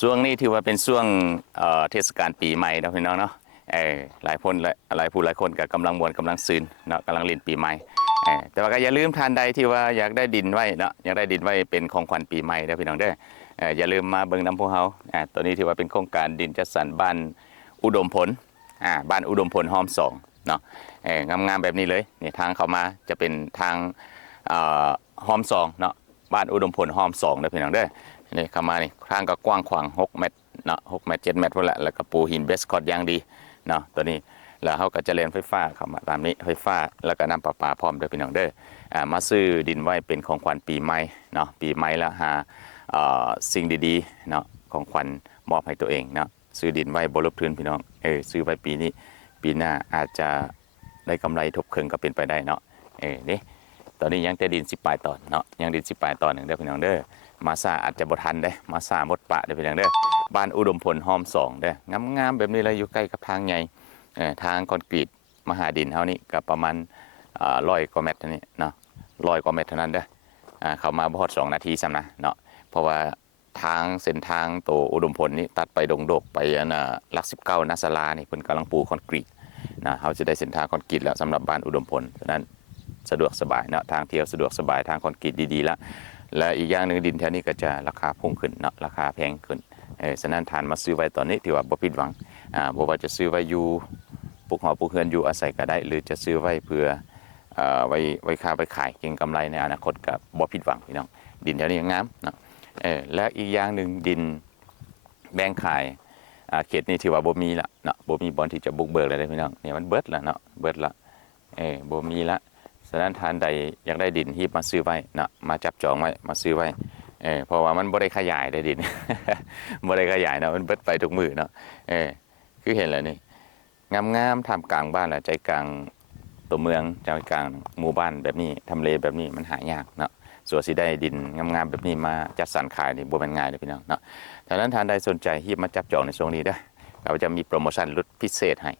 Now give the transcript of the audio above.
ช่วงนี้ถือว่าเป็นช่วงเทศกาลปีใหม่นะพี่น้องเนาะหลายคนหลายคนก็กำลังมวนกำลังซืนเนาะกำลังเล่นปีใหม่แต่ว่าก็อย่าลืมทานใดที่ว่าอยากได้ดินไว้เนาะอยากได้ดินไว้เป็นของขวัญปีใหม่นะพี่น้องเด้ออย่าลืมมาเบิ่งน้ำพวกเขาตัวนี้ถือว่าเป็นโครงการดินจัดสรรบ้านอุดมผลบ้านอุดมผลห้อมสองเนาะงามๆแบบนี้เลยนี่ทางเข้ามาจะเป็นทางห้อมสองเนาะบ้านอุดมผลห้อมสองนะพี่น้องเด้อนี่เข้ามานี่ทางก็กว้างขวาง6 เมตรเนาะ6 เมตร 7 เมตรพอละแล้วก็ปูหินเบสคอร์ดอย่างดีเนาะตัวนี้แล้วเขาก็จะเลนไฟฟ้าเข้ามาตามนี้ไฟฟ้าแล้วก็น้ำประปาพร้อมเด้อพี่น้องเด้อมาซื้อดินไว้เป็นของขวัญปีใหม่เนาะปีใหม่แล้วหาสิ่งดีๆเนาะของขวัญมอบให้ตัวเองเนาะซื้อดินไว้บ่ลบทุนพี่น้องซื้อไว้ปีนี้ปีหน้าอาจจะได้กำไรทบครึ่งก็เป็นไปได้เนาะนี่ตอนนี้ยังแต่ดิน10 ปลายตอนเนาะยังดิน10 ปลายตอนหนึ่งเด้อพี่น้องเด้อมาซาอาจจะบ่ทันเด้มาซาหมดปะเด้อพี่น้องเด้อบ้านอุดมผลห้อมสองเด้องามๆแบบนี้เลยอยู่ใกล้กับทางใหญ่ทางคอนกรีตมหาดินเฮานี่ก็ประมาณ100 กว่าเมตรนี่เนาะ100 กว่าเมตรเท่านั้นเด้อเข้ามาบ่ฮอด2 นาทีซ้ำนะเนาะเพราะว่าทางเส้นทางโตอุดมผลนี่ตัดไปดงโดกไปหลัก19นาสลานี่เพิ่นกำลังปูคอนกรีตนะเฮาจะได้เส้นทางคอนกรีตแล้วสำหรับบ้านอุดมผลฉะนั้นสะดวกสบายเนาะทางเที่ยวสะดวกสบายทางคอนกรีตดีๆแล้วและอีกอย่างหนึ่งดินแถวนี้ก็จะราคาพุ่งขึ้นเนาะราคาแพงขึ้นฉะนั้นทานมาซื้อไว้ตอนนี้ถือว่าบ่ผิดหวังบ่ว่าจะซื้อไว้อยู่ปลูกหอปลูกเรือนอยู่อาศัยก็ได้หรือจะซื้อไว้เพื่อไว้ค้าไว้ขายเก็งกำไรในอนาคตก็บ่ผิดหวังพี่น้องดินแถวนี้งามเนาะและอีกอย่างหนึ่งดินแบ่งขายเขตนี้ถือว่าบ่มีละเนาะบ่มีบอนที่จะบุกเบิกอะไรพี่น้องเนี่ยมันเบิดละเนาะเบิดละบ่มีละฉะนั้นทานใดอยากได้ดินที่มาซื้อไว้เนาะมาจับจองไว้มาซื้อไว้เพราะว่ามันบ่ได้ขยายได้ดิน บ่ได้ขยายเนาะมันเบิดไปทุกมือเนาะคือเห็นแล้วนี่งามๆท่ามกลางบ้านแหละใจกลางตัวเมืองใจกลางหมู่บ้านแบบนี้ทำเลแบบนี้มันหายากเนาะส่วนสิได้ดินงามๆแบบนี้มาจัดสรรขายนี่บ่แม่นง่ายเลยพี่น้องเนาะฉะนั้นทานใดสนใจที่มาจับจองในช่วงนี้เด้อเราจะมีโปรโมชั่นลดพิเศษให้